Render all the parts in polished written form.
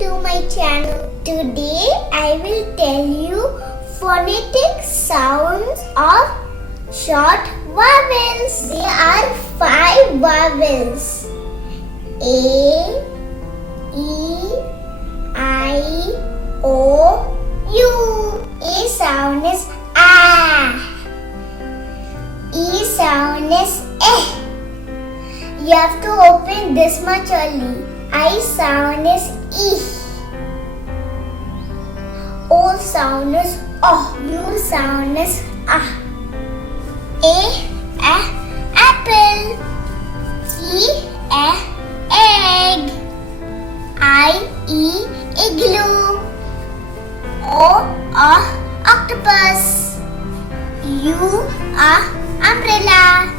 to my channel. Today I will tell you phonetic sounds of short vowels. There are 5 vowels: A, E, I, O, U. A sound is A. E sound is Eh. You have to open this much only. I sound is E. O sound is O. U sound is A. Apple. E egg. Igloo. O octopus. U umbrella.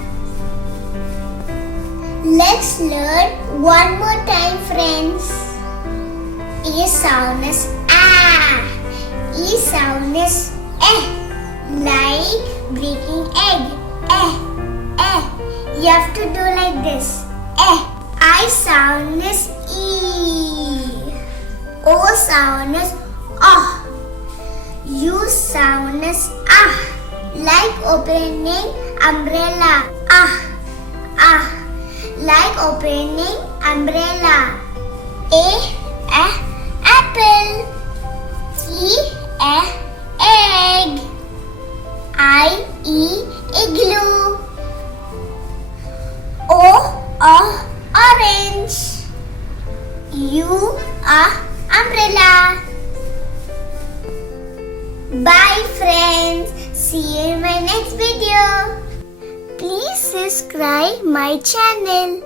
Let's learn one more time, friends. A sound is A. E sound is Eh. Like breaking egg. You have to do like this. I sound is E. O sound is O. U sound is Ah. Like opening umbrella. Like opening umbrella. Apple. E egg. Igloo. O orange. U umbrella. Bye friends. See you in my next video. Please subscribe my channel.